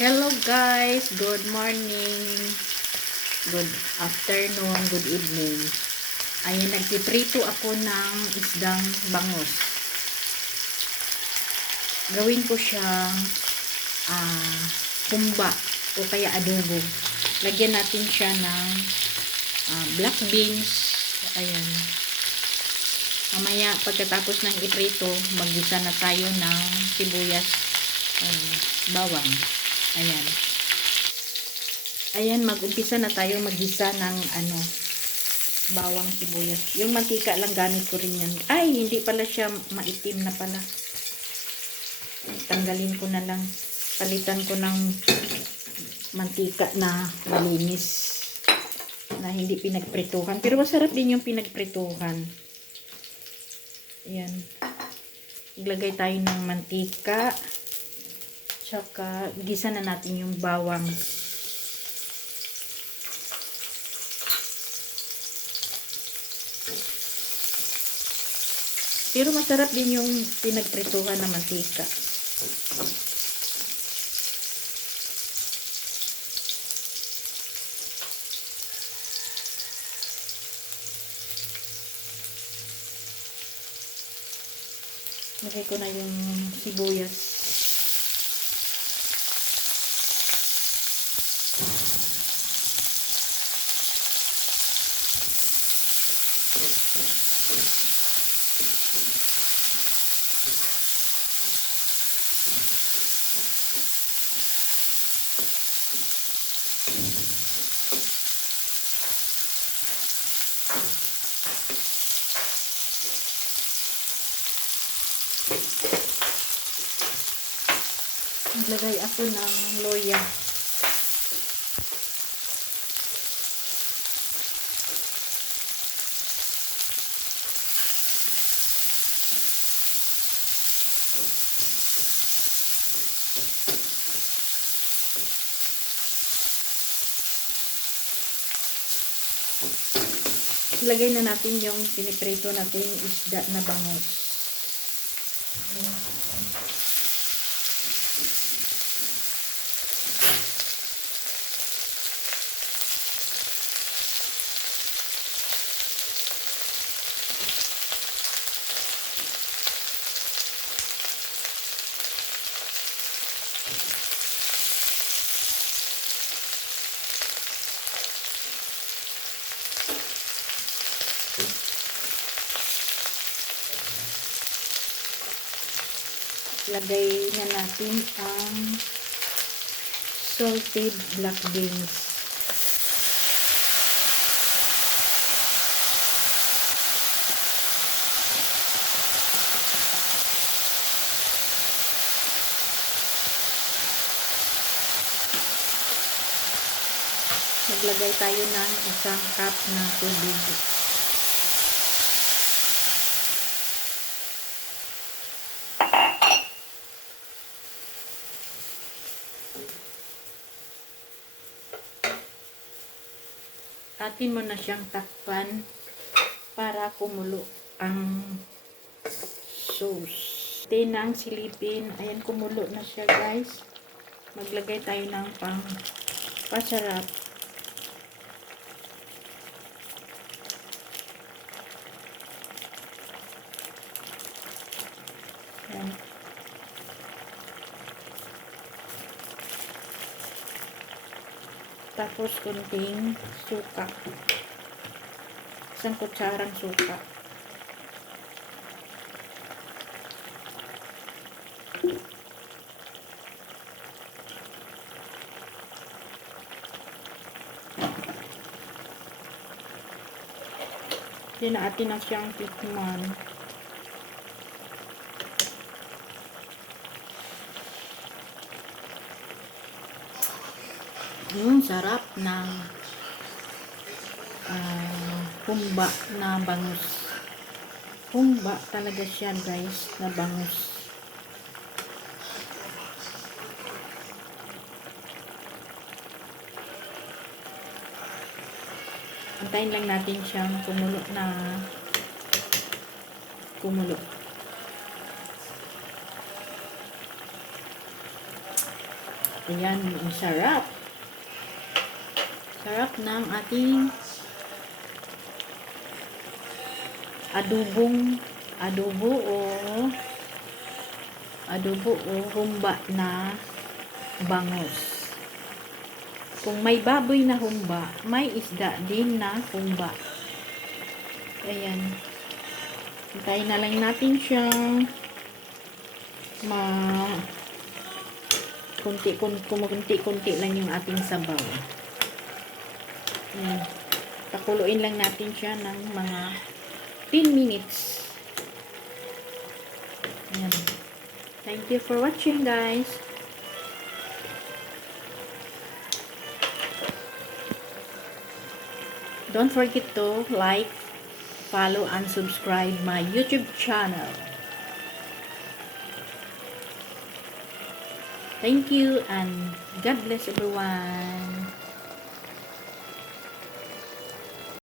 Hello guys, good morning, good afternoon, good evening. Ayan, nagpiprito ako ng isdang bangus. Gawin ko siyang kumba o kaya adobo. Lagyan natin siya ng black beans. Ayan. Mamaya pagkatapos ng iprito, maggisa na tayo ng sibuyas, bawang. Ayan. Ayan, mag-umpisa na tayo maggisa ng bawang, sibuyas. Yung mantika lang gamit ko rin yan. Ay, hindi pala siya maitim na pala. Tanggalin ko na lang. Palitan ko ng mantika na malinis. Na hindi pinagprituhan. Pero masarap din yung pinagprituhan. Ayan. Iglagay tayo ng mantika. Tsaka, gisa na natin yung bawang. Pero masarap din yung pinagprituhan na mantika. Lagay ko na yung sibuyas. Naglagay ako ng loya. Ilagay na natin yung piniprito natin isda na bangus. Lagay na natin ang salted black beans. Maglagay tayo ng 1 cup na tubig. Atin mo na siyang takpan para kumulo ang sauce. Tinang silipin. Ayan, kumulo na siya guys. Maglagay tayo ng pasarap. Ayan. Tapos kunting suka. 1 kutsarang suka. Then atin na siyang tikman. Sarap ng humba na bangus. Humba talaga siya guys, na bangus. Antayin lang natin siyang kumulo. Ayan, ang sarap. Sarap ng ating adobo o humba na bangus. Kung may baboy na humba, may isda din na humba. Ayan. Hintayin na lang natin siyang kunti-kunti lang yung ating sabaw. Ayan. Pakuluin lang natin siya ng mga 10 minutes. Ayan. Thank you for watching, guys. Don't forget to like, follow, and subscribe my YouTube channel. Thank you and God bless everyone.